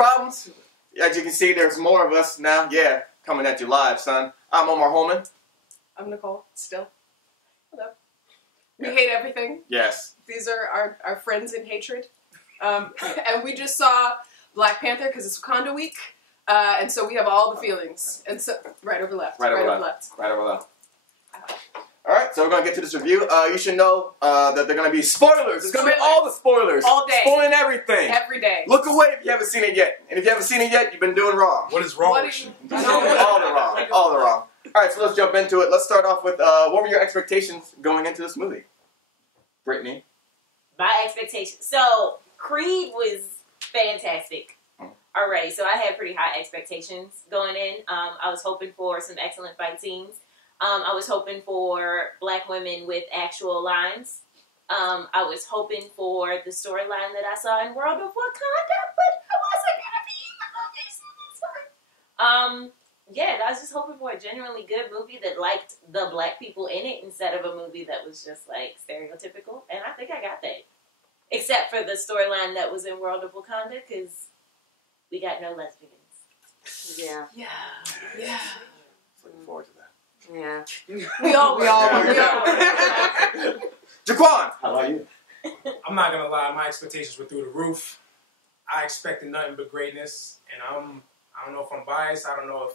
problems. As you can see, there's more of us now. Yeah, coming at you live, son. I'm Omar Holman. I'm Nicole, still. Hello. We hate everything. Yes. These are our friends in hatred. And we just saw Black Panther because it's Wakanda week. And so we have all the feelings. And so, right over left. Right over left. All right, so we're going to get to this review. You should know that they're going to be spoilers. It's going to be all the spoilers. All day. Spoiling everything. Every day. Look away if you haven't seen it yet. And if you haven't seen it yet, you've been doing wrong. What is wrong with you? All the wrong. All the wrong. All right, so let's jump into it. Let's start off with, what were your expectations going into this movie? Brittany? My expectations. So, Creed was fantastic already. So I had pretty high expectations going in. I was hoping for some excellent fight scenes. I was hoping for black women with actual lines. I was hoping for the storyline that I saw in World of Wakanda, but I wasn't going to be in the movie, so that's fine. Yeah, I was just hoping for a genuinely good movie that liked the black people in it instead of a movie that was just, like, stereotypical. And I think I got that. Except for the storyline that was in World of Wakanda, because we got no lesbians. Yeah. Looking forward to that. Yeah. We all were. Jaquan, how about you? I'm not gonna lie, my expectations were through the roof. I expected nothing but greatness, and I don't know if I'm biased. I don't know if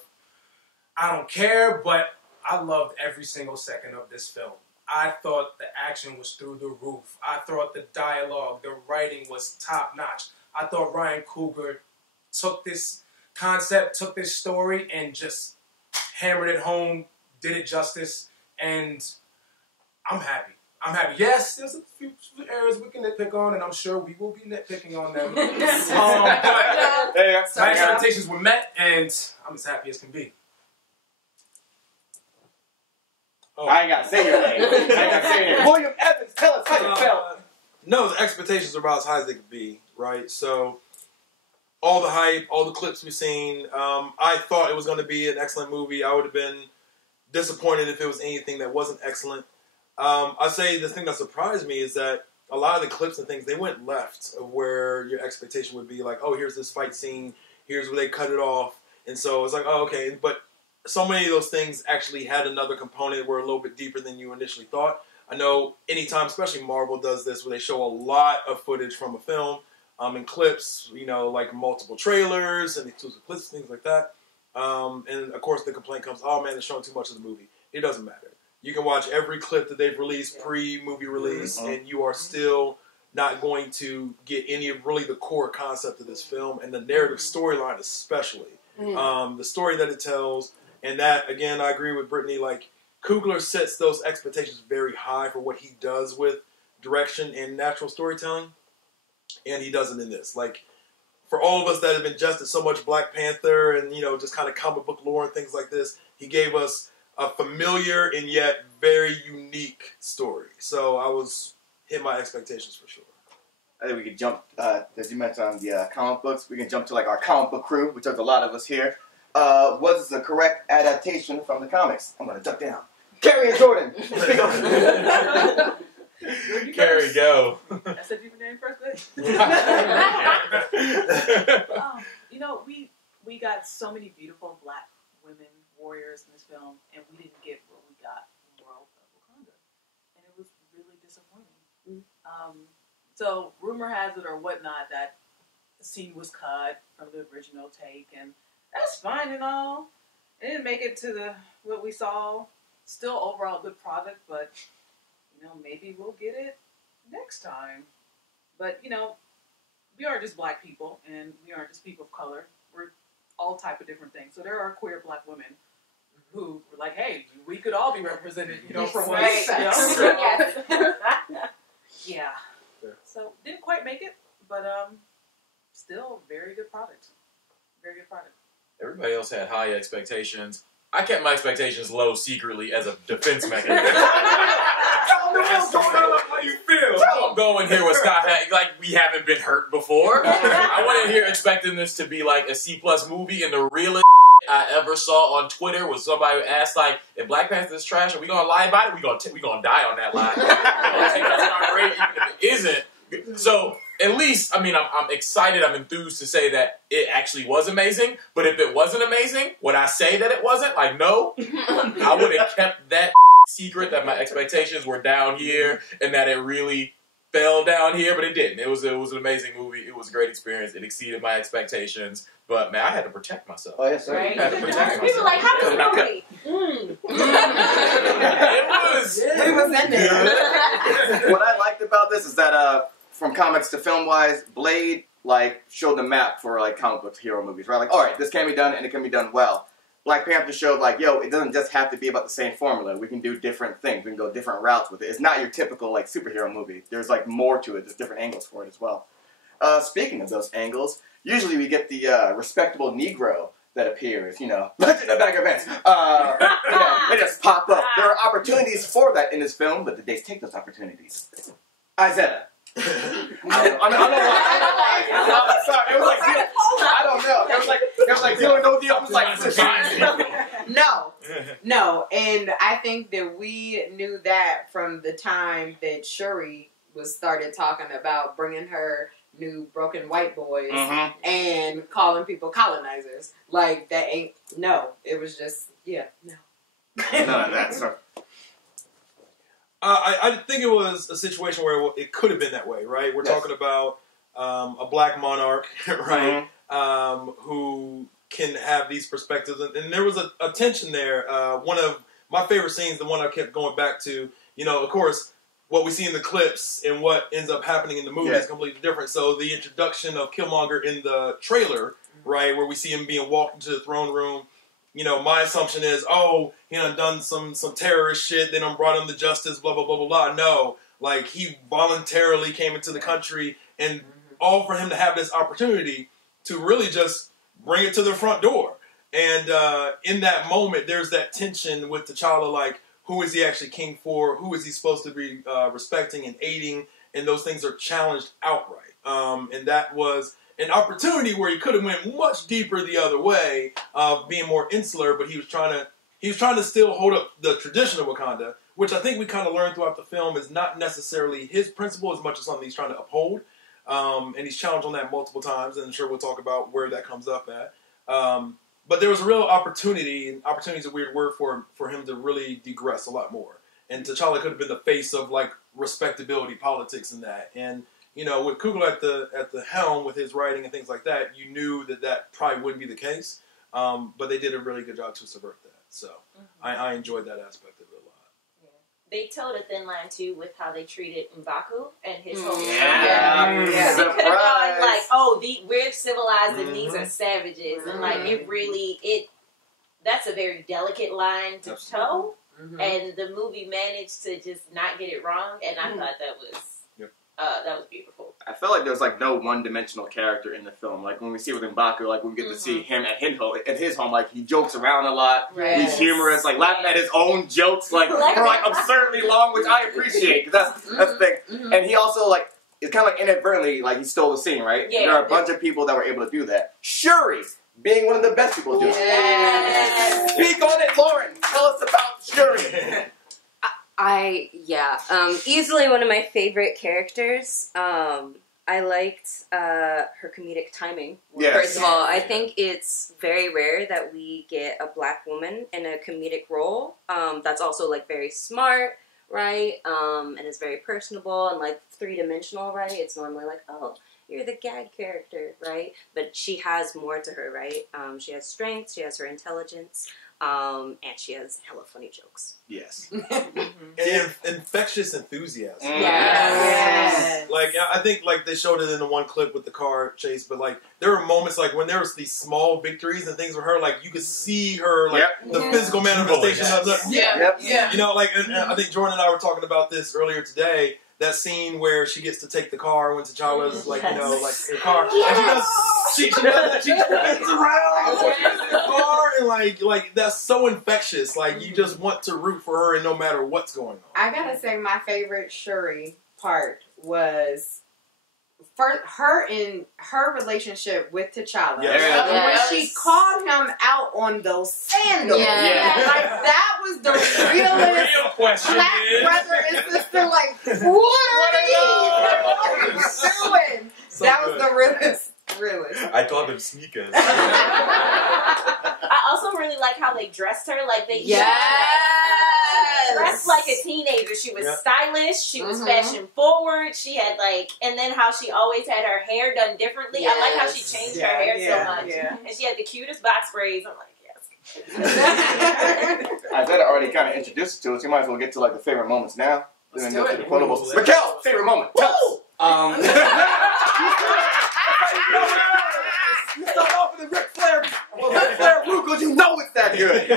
I don't care, but I loved every single second of this film. I thought the action was through the roof. I thought the dialogue, the writing was top notch. I thought Ryan Coogler took this concept, took this story, and just hammered it home, did it justice, and I'm happy. I'm happy. Yes, there's a few areas we can nitpick on, and I'm sure we will be nitpicking on them. But my expectations were met, and I'm as happy as can be. Oh. I ain't got to say your name. William Evans, tell us how you felt. No, the expectations are about as high as they could be, right? So, all the hype, all the clips we've seen, I thought it was going to be an excellent movie. I would have been disappointed if it was anything that wasn't excellent. I say the thing that surprised me is that a lot of the clips and things, they went left of where your expectation would be like, oh, here's this fight scene, here's where they cut it off. And so it's like, oh, okay. But so many of those things actually had another component, were a little bit deeper than you initially thought. I know anytime, especially Marvel does this, where they show a lot of footage from a film in clips, you know, like multiple trailers and exclusive clips, things like that. And of course the complaint comes, oh man, they're showing too much of the movie. It doesn't matter. You can watch every clip that they've released pre-movie release, and you are still not going to get any of really the core concept of this film, and the narrative storyline especially. The story that it tells, and that, again, I agree with Brittany, like, Coogler sets those expectations very high for what he does with direction and natural storytelling, and he does it in this. Like, for all of us that have ingested so much Black Panther and, you know, just kind of comic book lore and things like this, he gave us a familiar and yet very unique story. So I was hit my expectations for sure. I think we could jump, as you mentioned on the comic books, we can jump to like our comic book crew, which there's a lot of us here. Was the correct adaptation from the comics? I'm going to duck down. Carrie and Jordan. Carrie, go. I said you were name first, good. You know, we got so many beautiful black women warriors in this film, and we didn't get what we got in World of Wakanda, and it was really disappointing. So rumor has it or whatnot that the scene was cut from the original take, and that's fine and all. It didn't make it to what we saw. Still overall good product, but you know, maybe we'll get it next time. But you know, we aren't just black people, and we aren't just people of color. We're all type of different things. So there are queer black women who were like, hey, we could all be represented, you know, for once. Yeah. So didn't quite make it, but still very good product. Very good product. Everybody else had high expectations. I kept my expectations low secretly as a defense mechanism. How you feel? I'm going here with Scott. Like, we haven't been hurt before. I went in here expecting this to be like a C+ movie, and the realest I ever saw on Twitter was somebody who asked, like, if Black Panther is trash, are we gonna lie about it? We gonna die on that lie. We're gonna take that to our grave even if it isn't. So at least, I mean, I'm excited, I'm enthused to say that it actually was amazing. But if it wasn't amazing, would I say that it wasn't? Like, no. I would have kept that secret that my expectations were down here and that it really fell down here, but it didn't. It was an amazing movie. It was a great experience. It exceeded my expectations. But man, I had to protect myself. Oh yes, sir. Right? I had to protect People myself. like, how was the movie? It was. We was in there. What I liked about this is that from comics to film wise, Blade like showed the map for like comic book hero movies, right? Like, all right, this can be done and it can be done well. Black Panther showed like, yo, it doesn't just have to be about the same formula. We can do different things. We can go different routes with it. It's not your typical like superhero movie. There's like more to it. There's different angles for it as well. Speaking of those angles, usually we get the respectable Negro that appears, you know, in the back of events. They just pop up. There are opportunities for that in this film, but did they take those opportunities? Isaiah. I don't know why. I'm sorry. It was like, I don't know. It was like dealing no deal. I was like, No, and I think that we knew that from the time that Shuri started talking about bringing her new broken white boys and calling people colonizers. Like, that ain't, no. It was just, no. none of that, sir. I think it was a situation where it could have been that way, right? We're talking about a black monarch, right? Who can have these perspectives. And there was a tension there. One of my favorite scenes, the one I kept going back to, you know, of course, what we see in the clips and what ends up happening in the movie is completely different. So the introduction of Killmonger in the trailer, right, where we see him being walked into the throne room, you know, my assumption is, oh, he done some terrorist shit, then I'm brought him to justice, blah, blah, blah, blah, blah. No, like, he voluntarily came into the country, and all for him to have this opportunity to really just bring it to the front door. And in that moment, there's that tension with T'Challa, like, who is he actually king for? Who is he supposed to be respecting and aiding? And those things are challenged outright. And that was an opportunity where he could have went much deeper the other way, being more insular, but he was trying to still hold up the tradition of Wakanda, which I think we kind of learned throughout the film is not necessarily his principle as much as something he's trying to uphold. And he's challenged on that multiple times, and I'm sure we'll talk about where that comes up at. But there was a real opportunity, and opportunity is a weird word for him to really digress a lot more. And T'Challa could have been the face of like respectability, politics, and that. And you know, with Kugler at the helm with his writing and things like that, you knew that probably wouldn't be the case. But they did a really good job to subvert that. So I enjoyed that aspect of it a lot. Yeah. They told a thin line too with how they treated M'Baku and his whole They could have gone like, oh, we're civilized and these are savages, and like that's a very delicate line to toe. And the movie managed to just not get it wrong, and I thought that was beautiful. I felt like there was like no one-dimensional character in the film. Like when we see with M'Baku, like we get to see him at his home, like he jokes around a lot. Right. He's humorous, like laughing at his own jokes, like for like absurdly long, which I appreciate because that's the thing. And he also like it's kind of like inadvertently like he stole the scene, right? Yeah. There are a bunch of people that were able to do that. Shuri being one of the best people to do it. Yes. Speak on it, Lauren. Tell us about Shuri. Easily one of my favorite characters. I liked her comedic timing. Yes. First of all, I think it's very rare that we get a black woman in a comedic role that's also like very smart, right? And is very personable and like three-dimensional, right? It's normally like, oh, you're the gag character, right? But she has more to her, right? She has strength, she has her intelligence, and she has hella funny jokes. Yes. And infectious enthusiasm. Yes. Like, I think, like, they showed it in the one clip with the car chase, but, like, there were moments, like, when there was these small victories and things with her, like, you could see her, like, the physical manifestation of the... You know, like, and I think Jordan and I were talking about this earlier today, that scene where she gets to take the car when T'Challa's, like, you know, like, in the car, and she does that, she spins around in the car, and, like, that's so infectious, like, you just want to root for her and no matter what's going on. I gotta say my favorite Shuri part was her relationship with T'Challa. Yes. When she called him out on those sandals. Yeah. Like, that was the realest Real question black is, brother and sister, like, what are you doing? That was the realest. Really. I call them sneakers. I also really like how they dressed her. Like they dressed like a teenager. She was stylish. She was fashion forward. She had and then how she always had her hair done differently. I like how she changed her hair so much. Yeah. And she had the cutest box braids. I'm like, yes. Isaiah already kind of introduced us to it, so you might as well get to the favorite moments now. Let's Then do go to it. the quotables. Raquel, favorite moment. Tell us. You start off with the Ric Flair root because you know it's that good.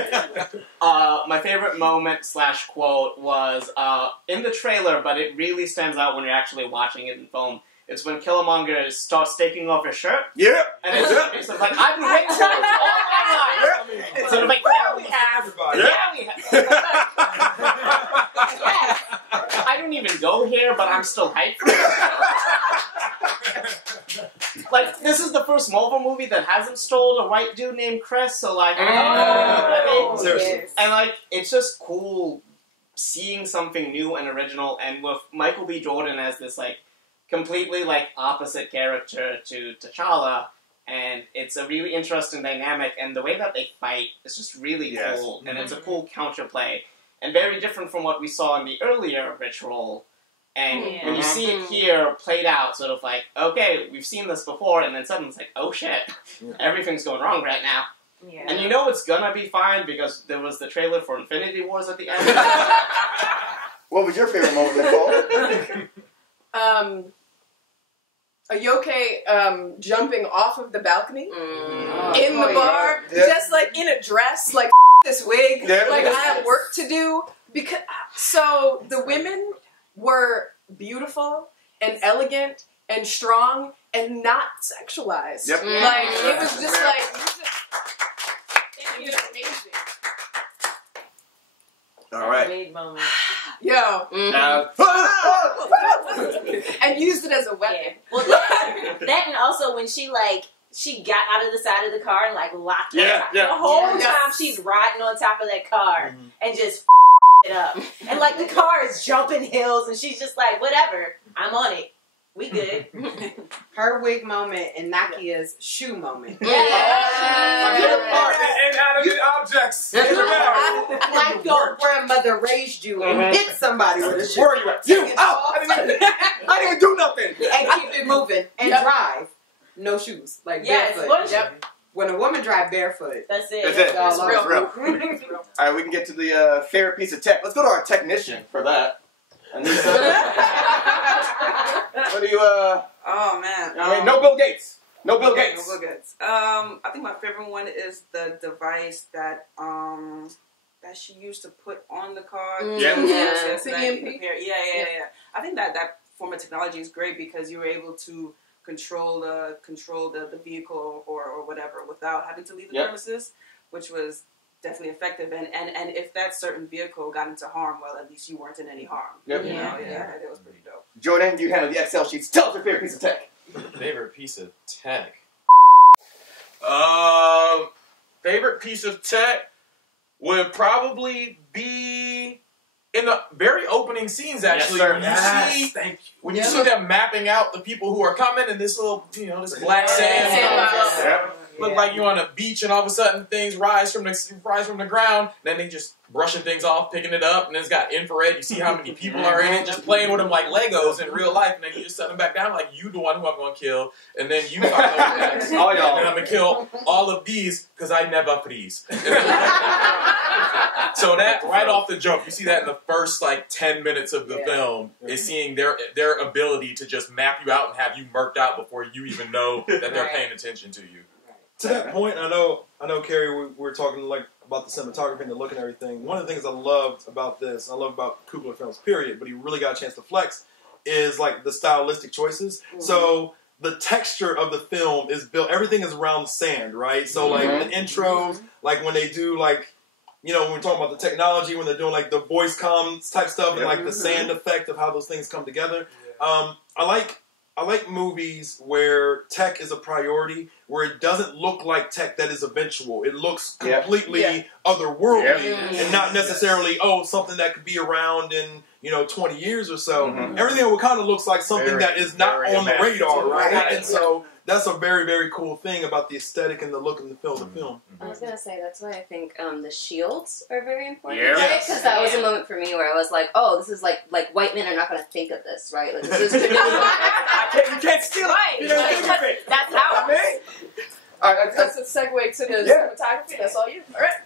My favorite moment / quote was in the trailer, but it really stands out when you're actually watching it in film. It's when Killmonger starts taking off his shirt. Yeah. And it's like, I've been waiting for this all my life. It's sort of like, yeah, we have. I don't even go here, but I'm still hyped for it. This is the first Marvel movie that hasn't stole a white dude named Chris, so Seriously. and it's just cool seeing something new and original, and with Michael B. Jordan as this completely opposite character to T'Challa, and it's a really interesting dynamic, and the way that they fight is just really cool, and it's a cool counterplay, and very different from what we saw in the earlier Ritual. And when you see it here played out, sort of okay, we've seen this before, and then suddenly it's oh shit, everything's going wrong right now. Yeah. And you know it's gonna be fine because there was the trailer for Infinity Wars at the end. What was your favorite moment, Nicole? Ayoke jumping off of the balcony in the bar, just in a dress, this wig, I have work to do. So the women were beautiful and elegant and strong and not sexualized. Yep. It was just it was amazing. All right. Great moment. Yo. And used it as a weapon. Yeah. Well, that and also when she got out of the side of the car and locked on top. The whole time she's riding on top of that car and just it up. And the car is jumping hills and she's just whatever, I'm on it. We good. Her wig moment and Nakia's shoe moment. And animate objects. Like your grandmother raised you and hit somebody with a shoe. Where are you at? You! Oh! I didn't even do nothing! And keep it moving. And drive. No shoes. Barefoot. Yep. When a woman drive barefoot. That's it. That's it. all It's over. real. Alright, we can get to the favorite piece of tech. Let's go to our technician for that. Anissa. What do you, Oh man. no Bill Gates. No Bill Gates. No Bill Gates. I think my favorite one is the device that she used to put on the car. CMP. Yeah. I think that form of technology is great because you were able to control the vehicle or whatever without having to leave the premises, which was definitely effective. And if that certain vehicle got into harm, well, at least you weren't in any harm. Yep. It was pretty dope. Jordan, you handle the Excel sheets. Tell us your favorite piece of tech. Favorite piece of tech. Favorite piece of tech would probably be in the very opening scenes. Actually, when you see them mapping out the people who are coming, and this little, this black sand. Look like you're on a beach, and all of a sudden things rise from the ground. Then they just brushing things off, picking it up, and then it's got infrared. You see how many people are in it, just playing with them like Legos in real life, and then you just set them back down like you the one who I'm going to kill, and then you find out next. Oh, y'all. And I'm going to kill all of these because I never freeze. So that right off the jump, you see that in the first 10 minutes of the film, is seeing their ability to just map you out and have you murked out before you even know that they're paying attention to you. To that point, I know, Carrie, we were talking about the cinematography and the look and everything. One of the things I loved about this, I love about Coogler films, period, but he really got a chance to flex, is the stylistic choices. Mm-hmm. So the texture of the film is built, everything is around sand, right? So the intros, when they do when we're talking about the technology, when they're doing the voice comms type stuff, and the sand effect of how those things come together. I like movies where tech is a priority, where it doesn't look like tech that is eventual. It looks completely otherworldly and not necessarily, something that could be around in, 20 years or so, everything in Wakanda looks like something that is not on the radar, right? And so that's a very, very cool thing about the aesthetic and the look and the feel of the film. I was gonna say that's why I think the shields are very important, Yeah. right? Because that was a moment for me where I was like, oh, this is like white men are not gonna think of this, right? Like this is traditional. You can't steal it. You don't think of it. That's how it is. All right, That's a segue to the cinematography. That's all you. All right.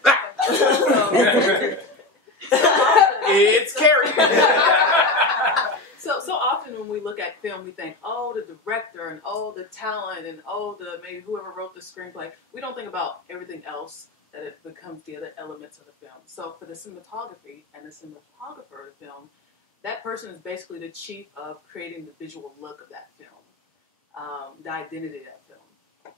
It's Carrie. So often when we look at film, we think, oh, the director and oh, the talent and oh, the maybe whoever wrote the screenplay. We don't think about everything else that it becomes the other elements of the film. So for the cinematography and the cinematographer of the film, that person is basically the chief of creating the visual look of that film, the identity of that film.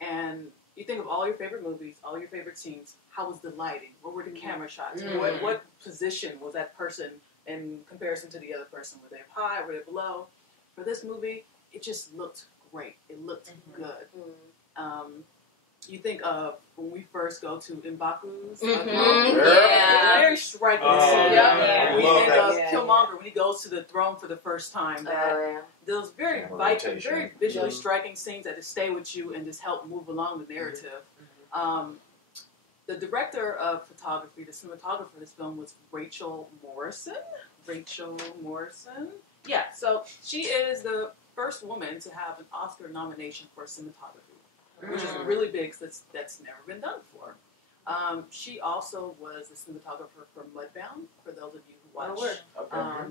And you think of all your favorite movies, all your favorite scenes. How was the lighting? What were the camera shots? What position was that person in comparison to the other person? Were they up high? Were they below? For this movie, it just looked great. It looked good. You think of when we first go to M'Baku's. Very striking scene. We think of Killmonger when he goes to the throne for the first time. Those very vital, very visually striking scenes that just stay with you and just help move along the narrative. The director of photography, the cinematographer of this film was Rachel Morrison. Yeah, so she is the first woman to have an Oscar nomination for cinematography, which is really big because that's never been done before. She also was the cinematographer for Mudbound, for those of you who watch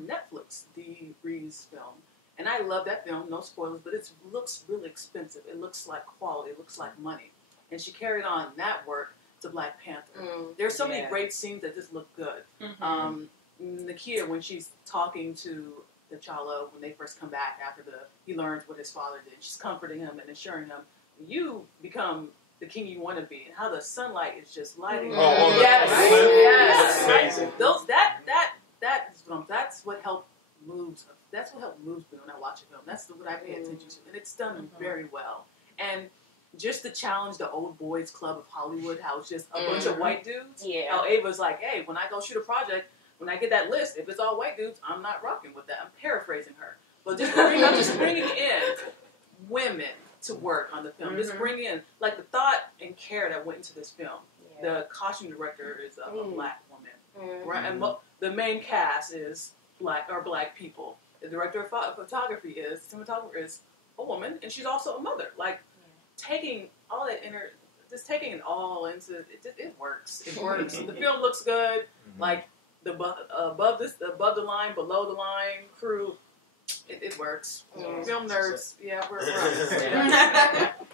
Netflix, the Reeves film. And I love that film, no spoilers, but it looks really expensive. It looks like quality, it looks like money. And she carried on that work to Black Panther. There's so many great scenes that just look good. Nakia, when she's talking to T'Challa when they first come back after he learns what his father did, she's comforting him and assuring him, you become the king you want to be, and how the sunlight is just lighting. Yes. That's what helped moves. That's what helped moves me when I watch a film. That's what I pay attention to, and it's done very well. And just to challenge the old boys club of Hollywood, how it's just a bunch of white dudes. How Ava's like, hey, when I go shoot a project, when I get that list, if it's all white dudes, I'm not rocking with that. I'm paraphrasing her, but I'm just bringing in women to work on the film. Just bring in like the thought and care that went into this film. The costume director is a Black woman, right? And the main cast is black people. The director of photography cinematographer is a woman, and she's also a mother. Like taking all that just taking it all into it works. It works. The film looks good. Like the above the line, below the line crew. It works. Film nerds, we're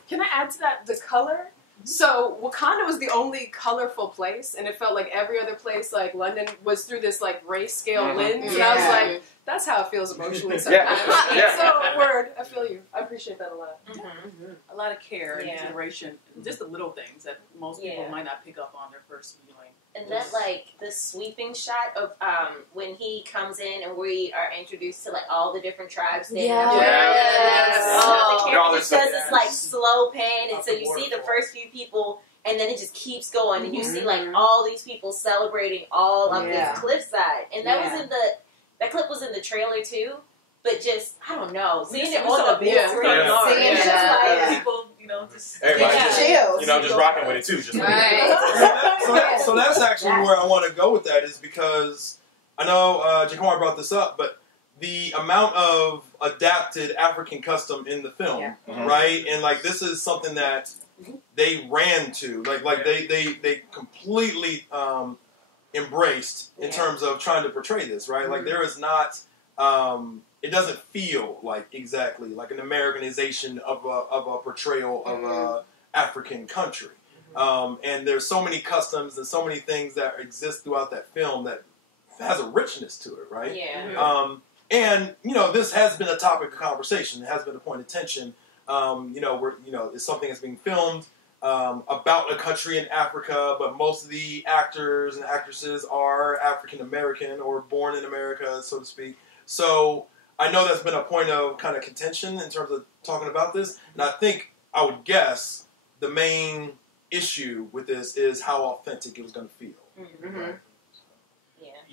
Can I add to that the color? So Wakanda was the only colorful place, and it felt like every other place, like London, was through this like grayscale lens. And I was like, that's how it feels emotionally sometimes. So I feel you. I appreciate that a lot. A lot of care and consideration, just the little things that most people might not pick up on their first viewing. And that, like, the sweeping shot of when he comes in and we are introduced to, like, all the different tribes there. The camera just does this, like, slow pan, and so you see the first few people, and then it just keeps going, and you see, like, all these people celebrating all of this cliffside. And that was that clip was in the trailer, too. But just, I don't know, seeing it on the big screen, seeing it just people, just just rocking with it too. Just so that's actually where I want to go with that, is because I know Jacquard brought this up, but the amount of adapted African custom in the film, right? And like this is something that they ran to, they completely embraced in terms of trying to portray this, right? Like there is not. It doesn't feel like exactly like an Americanization of a portrayal of a African country. And there's so many customs and so many things that exist throughout that film that has a richness to it, right? And this has been a topic of conversation. It has been a point of tension. It's something that's being filmed about a country in Africa, but most of the actors and actresses are African American or born in America, so to speak. So I know that's been a point of kind of contention in terms of talking about this, and I would guess the main issue with this is how authentic it was going to feel.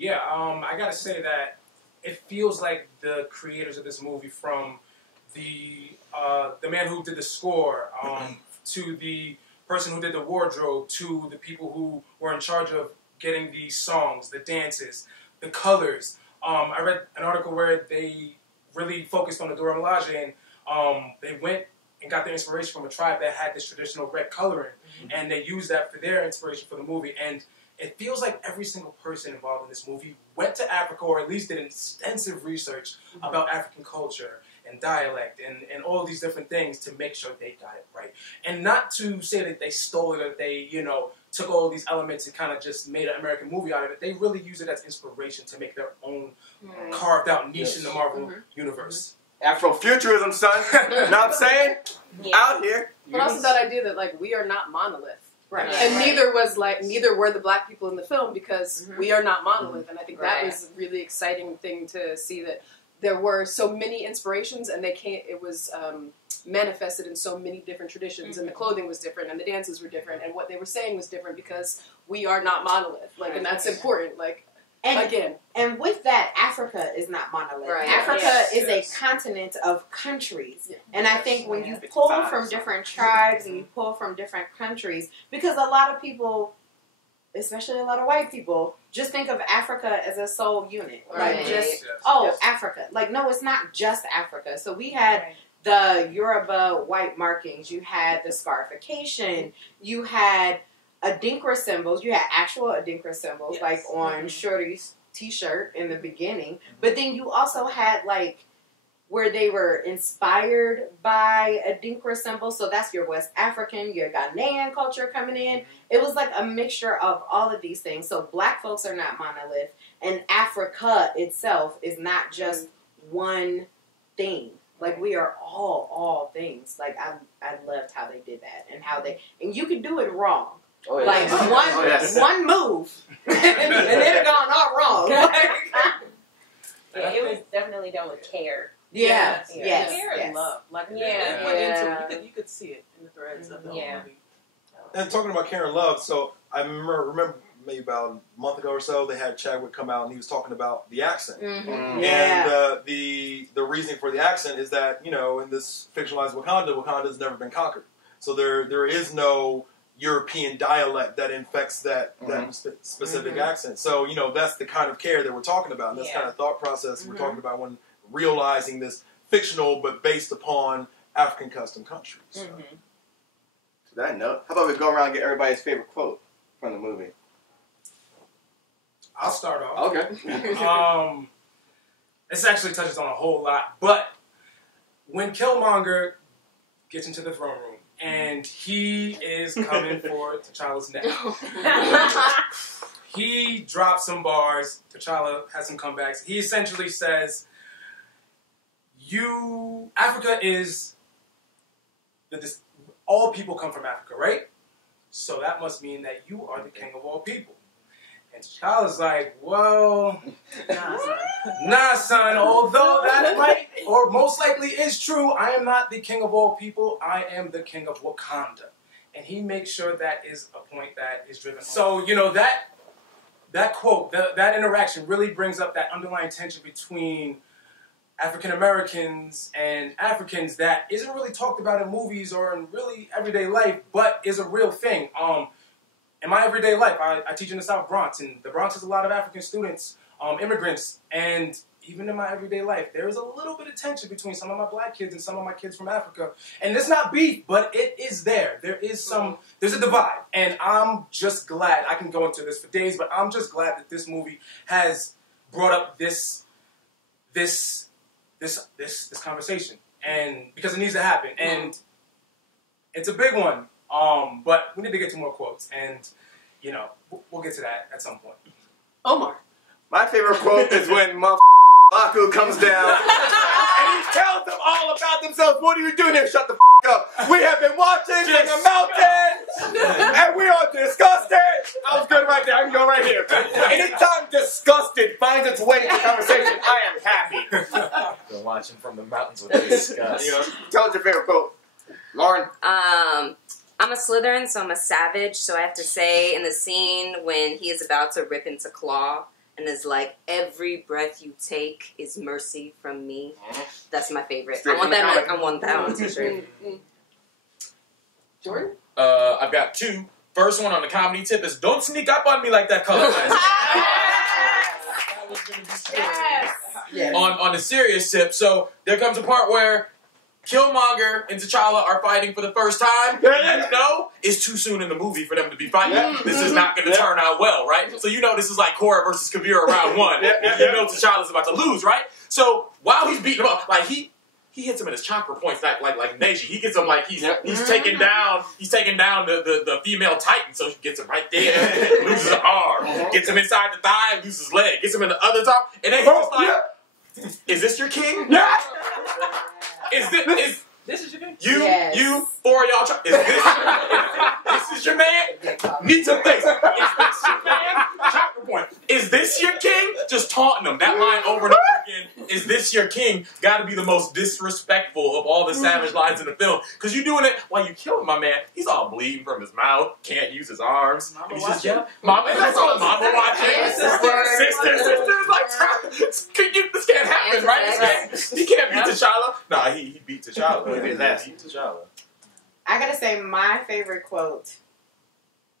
I gotta say that it feels like the creators of this movie, from the man who did the score, to the person who did the wardrobe, to the people who were in charge of getting the songs, the dances, the colors. I read an article where they really focused on the Dora Milaje, and they went and got their inspiration from a tribe that had this traditional red coloring, and they used that for their inspiration for the movie. And it feels like every single person involved in this movie went to Africa, or at least did extensive research about African culture and dialect and all these different things to make sure they got it right. And not to say that they stole it, or they, you know, took all these elements and kind of just made an American movie out of it. They really use it as inspiration to make their own carved out niche in the Marvel universe. Afrofuturism, son. You know what I'm saying? Out here. But also that idea that, like, we are not monolith. Right. And neither were the black people in the film, because we are not monolith. And I think that was a really exciting thing to see, that there were so many inspirations, and it was manifested in so many different traditions, and the clothing was different, and the dances were different, and what they were saying was different, because we are not monolith. Like, and that's important. Like, and with that, Africa is not monolith. Right. Africa is a continent of countries. And I think when you pull from different tribes and you pull from different countries, because a lot of people, especially a lot of white people, just think of Africa as a sole unit. Like, Africa. Like, no, it's not just Africa. So we had the Yoruba white markings, you had the scarification, you had Adinkra symbols, you had actual Adinkra symbols, like on Shorty's t-shirt in the beginning, but then you also had, like, where they were inspired by Adinkra symbols, so that's your West African, your Ghanaian culture coming in. It was like a mixture of all of these things. So black folks are not monolith, and Africa itself is not just one thing. Like, we are all things. Like, I loved how they did that, and you could do it wrong. Oh, yeah. Like, one move, and it gone all wrong. It was definitely done with care. Yes. Care and love. Like, it went into it. You could see it in the threads of the whole movie. And talking about care and love, so I remember maybe about a month ago or so, they had Chadwick come out and he was talking about the accent. And the reasoning for the accent is that, you know, in this fictionalized Wakanda's never been conquered. So there is no European dialect that infects that specific accent. So, you know, that's the kind of care that we're talking about. And that's the kind of thought process we're talking about when realizing this fictional but based upon African custom countries. So. To that note, how about we go around and get everybody's favorite quote from the movie? I'll start off. Okay. This actually touches on a whole lot, but when Killmonger gets into the throne room and he is coming for T'Challa's neck, he drops some bars. T'Challa has some comebacks. He essentially says, Africa is, all people come from Africa, right? So that must mean that you are the king of all people. And T'Challa's like, well, nah, son, although that might, or most likely is true, I am not the king of all people, I am the king of Wakanda. And he makes sure that is a point that is driven home. So, you know, that quote, that interaction really brings up that underlying tension between African Americans and Africans that isn't really talked about in movies or in really everyday life, but is a real thing. In my everyday life, I teach in the South Bronx, and the Bronx has a lot of African students, immigrants, and even in my everyday life, there is a little bit of tension between some of my black kids and some of my kids from Africa. And it's not beef, but it is there. There's a divide, and I'm just glad, I can go into this for days, but I'm just glad that this movie has brought up this conversation, and because it needs to happen, and it's a big one. But we need to get to more quotes, and you know, we'll get to that at some point. Omar, my favorite quote is when Baku comes down and he tells them all about themselves. What are you doing here? Shut the up. We have been watching from the mountains, and we are disgusted. I was good right there. I can go right here. Anytime disgusted finds its way into conversation, I am happy. Been watching from the mountains with disgust. You know, tell us your favorite quote, Lauren. I'm a Slytherin, so I'm a savage. So I have to say, in the scene when he is about to rip into Claw, and is like, every breath you take is mercy from me. That's my favorite. I want that on a t-shirt. Jordan? I've got two. First one on the comedy tip is don't sneak up on me like that color glass. That was gonna be scary. Yes. On the serious tip, so there comes a part where Killmonger and T'Challa are fighting for the first time. You know it's too soon in the movie for them to be fighting. This is not going to turn out well, right? So you know this is like Korra versus Kavira round one. You know T'Challa's about to lose, right? So while he's beating him up, like he hits him in his chakra points, like Neji. He gets him like he's taking down the female Titan, so he gets him right there, loses an arm, gets him inside the thigh, loses his leg, gets him in the other top, and then he's just like, is this your king? Yeah. Is This is your king? You, four of y'all, this is your man? Need some things. Is this your man? Chakra point. Is this your king? Just taunting him. That line over and over again. Is this your king? Gotta be the most disrespectful of all the savage lines in the film. Because you're doing it while you killing my man. He's all bleeding from his mouth. Can't use his arms. Mama watching. Mama, that's all Mama watching. Sisters, like, this can't happen, right? He can't beat T'Challa. Nah, he beat T'Challa. He beat T'Challa. I gotta say, my favorite quote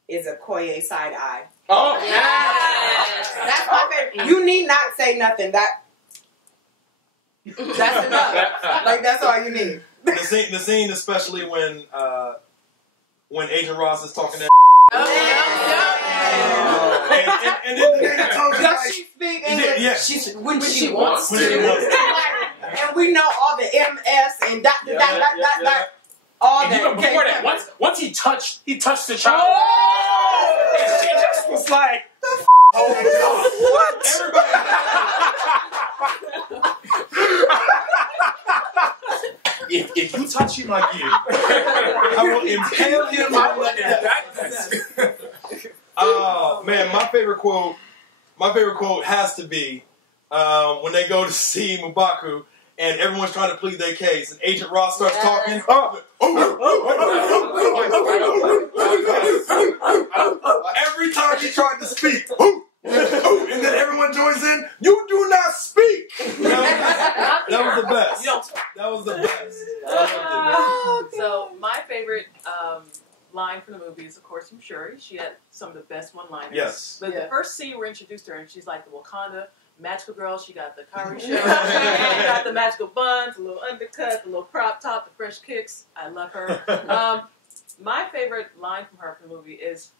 is a Koye side eye. Oh, yeah. That's my favorite. You need not say nothing. That's enough. Like, that's all you need. The scene, especially when Agent Ross is talking to and then the nigga told you, does she speak English? Yeah. When she wants to. When she wants to. And we know all the MS and all and that. even before that, once he touched T'Challa, and she just was like, "Oh my God, everybody!" If you touch him again, I will impale him like that. Oh man, my favorite quote has to be when they go to see M'Baku and everyone's trying to plead their case, and Agent Ross starts talking. Every time he tried to speak, and then everyone joins in. You do not speak. That was the best. That was the best. So my favorite line from the movie is, of course, from Shuri. She had some of the best one-liners. Yes. But the first scene we're introduced to her, and she's like the Wakanda magical girl. She got the Kari show. She got the magical buns, the little undercut, the little crop top, the fresh kicks. I love her. My favorite line from her from the movie is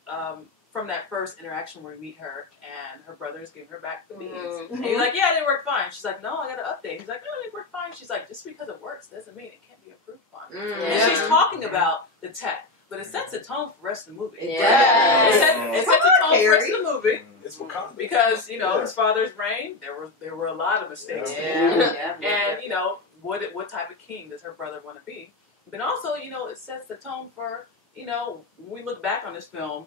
from that first interaction where we meet her and her brother is giving her back the beans. And he's like, yeah, they work fine. She's like, no, I got to update. He's like, no, they work fine. She's like, just because it works doesn't mean it can't be improved upon. And she's talking about the tech. But it sets a tone for the rest of the movie. Yeah. It sets a tone for the rest of the movie. It's Wakanda. Because, his father's reign, there were a lot of mistakes. And, what type of king does her brother want to be? But also, it sets the tone for, when we look back on this film,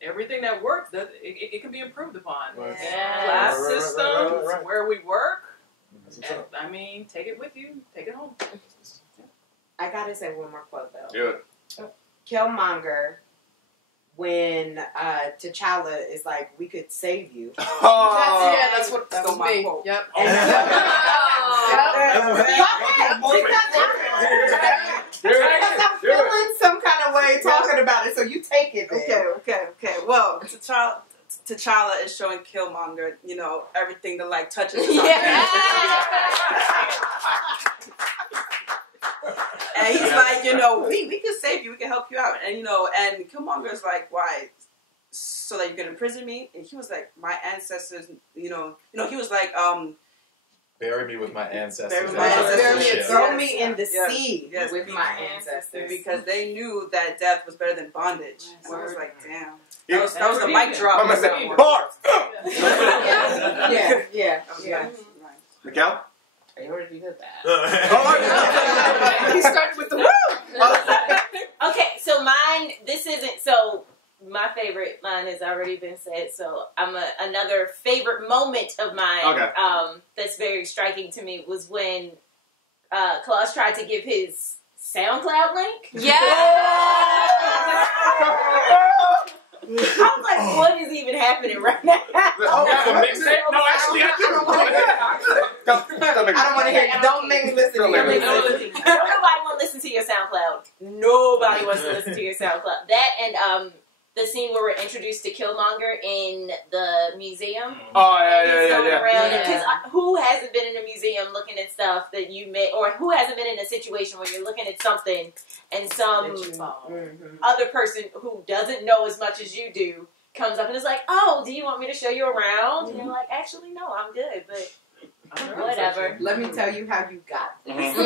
everything that works, it can be improved upon. Right. Class systems, right. where we work. And, I mean, take it with you. Take it home. I gotta say one more quote, though. Do it. Killmonger, when T'Challa is like, we could save you. That was me. Quote. Yep. Because I'm feeling some kind of way talking about it, so you take it then. Okay. Well, T'Challa is showing Killmonger, everything that touches his And he's like, we can save you, we can help you out. And, and Killmonger's like, why? So that you can imprison me? And he was like, my ancestors, he was like, bury me with my ancestors. Throw me in the sea with my ancestors. Because they knew that death was better than bondage. And I was like, damn. That was the mic drop. I'm going to say, bars! Yeah. Miguel? I already did that. He started with the woo! Okay, so mine, my favorite line has already been said, so another favorite moment of mine that's very striking to me was when Klaus tried to give his SoundCloud link. Yeah! I was like, what is even happening right now? No, actually, I do. I don't want to hear you. Don't make me listen to you. Nobody want to listen to your SoundCloud. Nobody wants to listen to your SoundCloud. That and the scene where we're introduced to Killmonger in the museum. Oh yeah. Because who hasn't been in a museum looking at stuff that you met, or who hasn't been in a situation where you're looking at something and some other person who doesn't know as much as you do comes up and is like, "Oh, do you want me to show you around?" And you're like, "Actually, no, I'm good, but." Whatever. Let me tell you how you got this.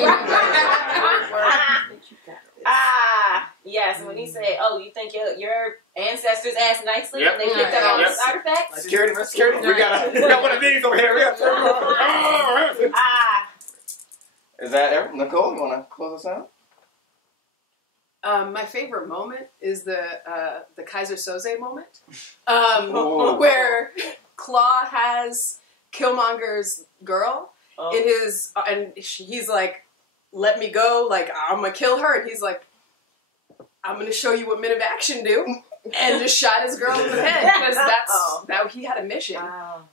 Yes. When he said, "Oh, you think your ancestors asked nicely and they picked up all this artifacts?" Security. We got one of these over here. Is that it? Nicole, you want to close us out? My favorite moment is the Kaiser Soze moment, where Claw has Killmonger's girl in his, and he's like, "Let me go, like I'm gonna kill her," and he's like, "I'm gonna show you what men of action do," and just shot his girl in the head because that he had a mission,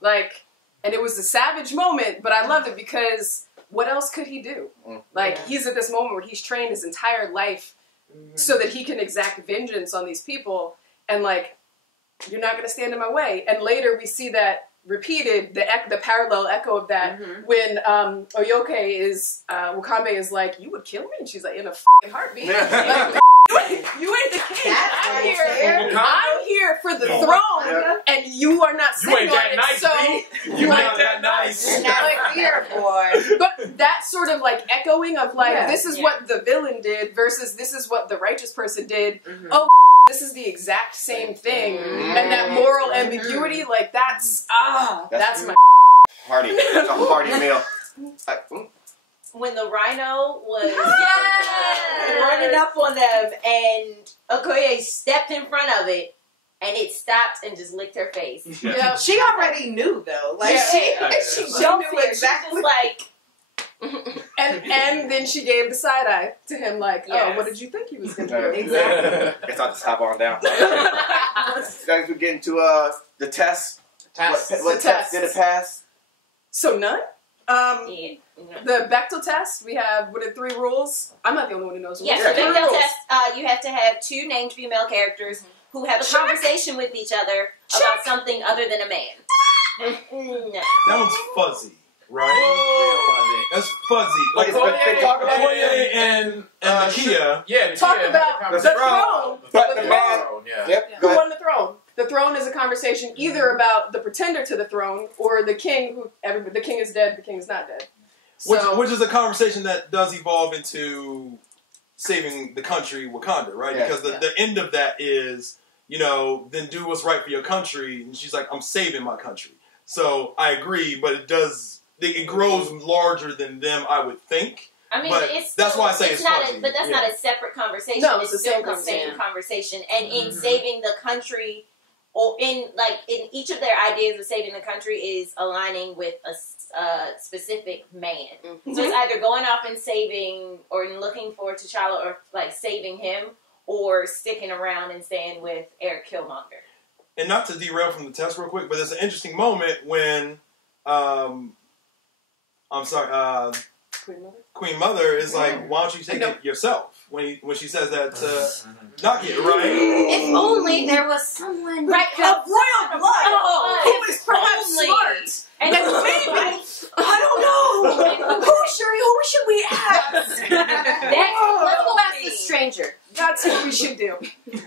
like, and it was a savage moment, but I loved it because what else could he do? Like he's at this moment where he's trained his entire life so that he can exact vengeance on these people, and like, you're not gonna stand in my way. And later we see that repeated, the parallel echo of that when Oyoke is Wakanda is like, "You would kill me," and she's like, "In a f***ing heartbeat." Like, you ain't the king. I'm here for the throne, and you are not sitting on it. Nice, so you ain't that nice. Not here, boy. But that sort of like echoing of like, this is what the villain did versus this is what the righteous person did. Oh, this is the exact same thing, and that moral ambiguity, like that's my Party. It's a party meal. When the rhino was running up on them and Okoye stepped in front of it and it stopped and just licked her face. Yeah. She already knew though. Like she knew exactly. Like, and then she gave the side eye to him, like, "Oh, what did you think he was going to do?" Exactly. Guess I'll just hop on down. Guys, we get into the test. What test did it pass? So none. The Bechdel test, we have, what are 3 rules? I'm not the only one who knows. Yes, the Bechdel test, you have to have 2 named female characters who have a conversation with each other about something other than a man. That one's fuzzy, right? That's fuzzy. Like they talk about Okoye and Nakia. Yeah, talk about the throne. But the man, who won the throne? The throne is a conversation either about the pretender to the throne or the king. The king is dead. The king is not dead. So, Which is a conversation that does evolve into saving the country, Wakanda, right? Because the end of that is, then do what's right for your country. And she's like, "I'm saving my country." So I agree, but it grows larger than them, I would think. I mean, but that's why I say it's fuzzy. But that's not a separate conversation. No, it's still the same conversation. And in saving the country, or in each of their ideas of saving the country is aligning with a specific man. So it's either going off and saving or looking for T'Challa or like saving him, or sticking around and staying with Eric Killmonger. And not to derail from the test real quick, but there's an interesting moment when Queen Mother is like, "Why don't you take it yourself?" When she says that to Nakia, right? If only there was someone right, of royal blood who is perhaps smart. And maybe, I don't know. Who should we ask? Let's go ask the stranger. That's what we should do.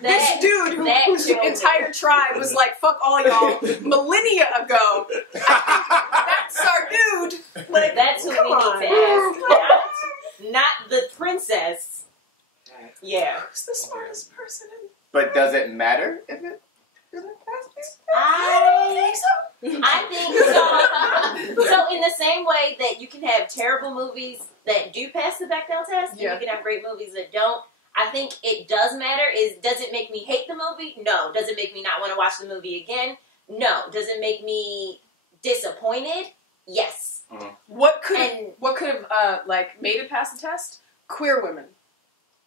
This dude whose entire tribe was like, "Fuck all y'all," millennia ago. That's our dude. Like, that's who we need to ask. Not the princess. Yeah. Who's the smartest person? But does it matter if it doesn't pass? I don't think so. I think so. So in the same way that you can have terrible movies that do pass the Bechdel test, and you can have great movies that don't, I think it does matter. Does it make me hate the movie? No. Does it make me not want to watch the movie again? No. Does it make me disappointed? Yes. What could have made it pass the test? Queer women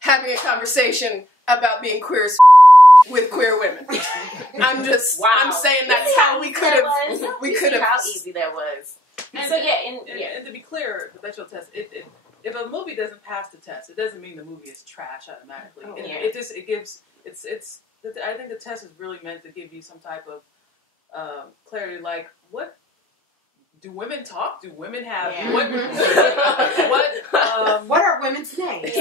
having a conversation about being queer as with queer women. I'm just, Wow. I'm saying that's how we could have, we could have. How easy that was. And So yeah, and to be clear, the Bechdel test, if a movie doesn't pass the test, it doesn't mean the movie is trash automatically. Oh, I think the test is really meant to give you some type of clarity, like what do women talk? Do women have what are women today?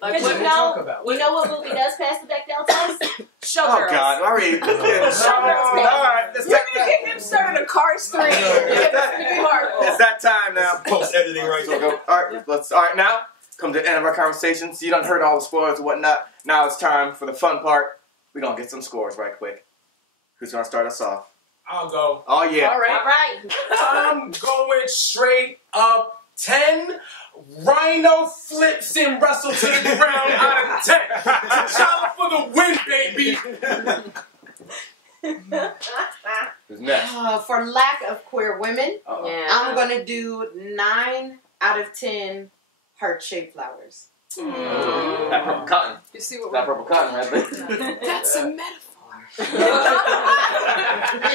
Like what we talk about? We know what movie does pass the Bechdel test? Showgirls. Oh God, already. All right, You're gonna get him started on Cars 3. It's that time now. Post editing right now. All right, now come to the end of our conversation. So you done heard all the spoilers and whatnot. Now it's time for the fun part. We're gonna get some scores right quick. Who's gonna start us off? I'll go. Oh yeah. All right. I'm going straight up 10. Rhino flips and wrestle to the ground out of 10. T'Challa for the win, baby. Who's next? For lack of queer women, Yeah. I'm gonna do 9 out of 10 heart-shaped flowers. That purple cotton. You see what That purple cotton right there. That's a metaphor.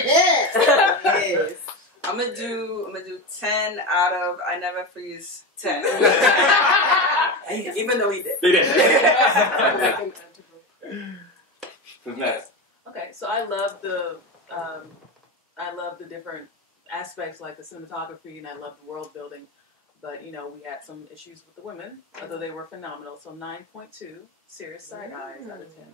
Yes. I'm gonna do 10 out of I never freeze 10. Even though he did. They did. Who's next? Okay, so I love the different aspects like the cinematography, and I love the world building. But we had some issues with the women, although they were phenomenal. So 9.2 serious side eyes out of 10.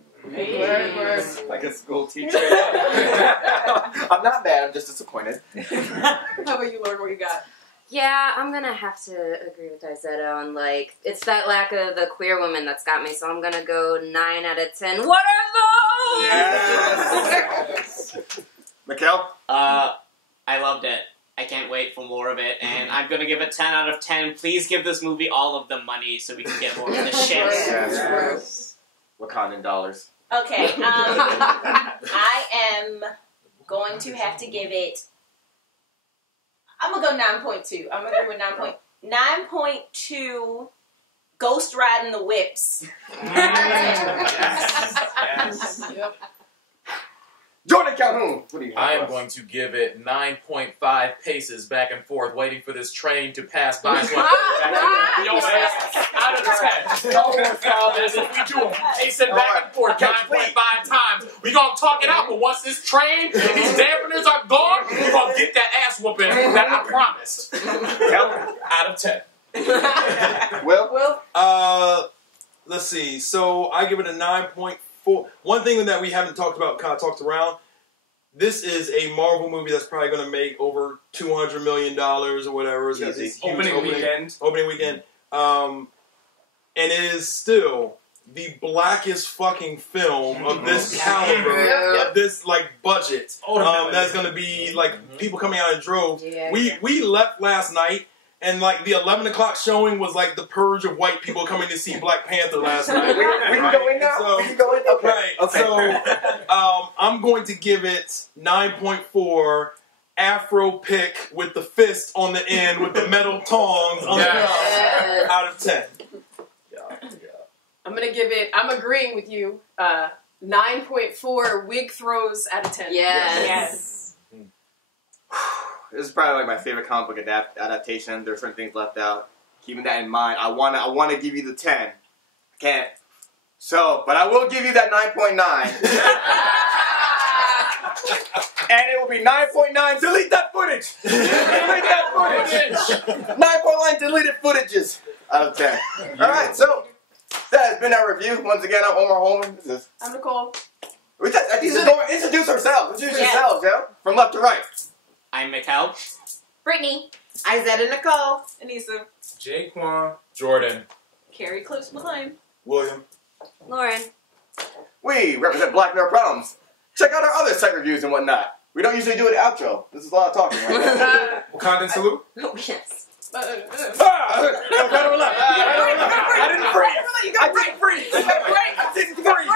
Word. Like a school teacher. I'm not mad. I'm just disappointed. How about you, Lauren? What you got? Yeah, I'm gonna have to agree with Isetta on it's that lack of the queer woman that's got me. So I'm gonna go 9 out of 10. What are those? Yes. Nicole? I loved it. I can't wait for more of it, and I'm gonna give it 10 out of 10. Please give this movie all of the money so we can get more of the shit. Yes. Wakandan dollars. Okay, I am going to have to give it. I'm gonna go 9.2. I'm gonna go with 9.2. Ghost riding the whips. Yes. Yep. Jordan Calhoun. What do you have? I am going to give it 9.5 paces back and forth, waiting for this train to pass by. So I can get back out of the 10. If we do them pacing back and forth 9.5 times, we gonna talk it out. But once this train and these dampeners are gone, we gonna get that ass whooping that I promised. Out of 10. Will? Let's see. So I give it a 9.4. One thing that we haven't talked about, kind of talked around, this is a Marvel movie that's probably going to make over $200 million or whatever. It's got this huge Opening weekend. And it is still the blackest fucking film of this caliber, of this budget. That's going to be people coming out in droves. Yeah, we left last night. And the 11 o'clock showing was the purge of white people coming to see Black Panther last night. We can go in now? So, we can go in? Okay. Right. Okay. So I'm going to give it 9.4 Afro pick with the fist on the end with the metal tongs on the out of 10. I'm agreeing with you. 9.4 wig throws out of 10. Yes. This is probably my favorite comic book adaptation. There's certain things left out. Keeping that in mind, I want to give you the 10. I can't. So, but I will give you that 9.9. And it will be 9.9. Delete that footage. Delete that footage. 9.9 deleted footages out of 10. All right, so that has been our review. Once again, I'm Omar Holman. I'm Nicole. Introduce ourselves. Introduce yourselves, yo. From left to right. I'm Nicole. Brittany. Isetta Nicole. Anissa. Jaquan. Jordan. Carrie close behind. William. Lauren. We represent Black Male Problems. Check out our other site reviews and whatnot. We don't usually do an outro. This is a lot of talking right now. Wakandan salute. Yes. I didn't freeze. I didn't freeze.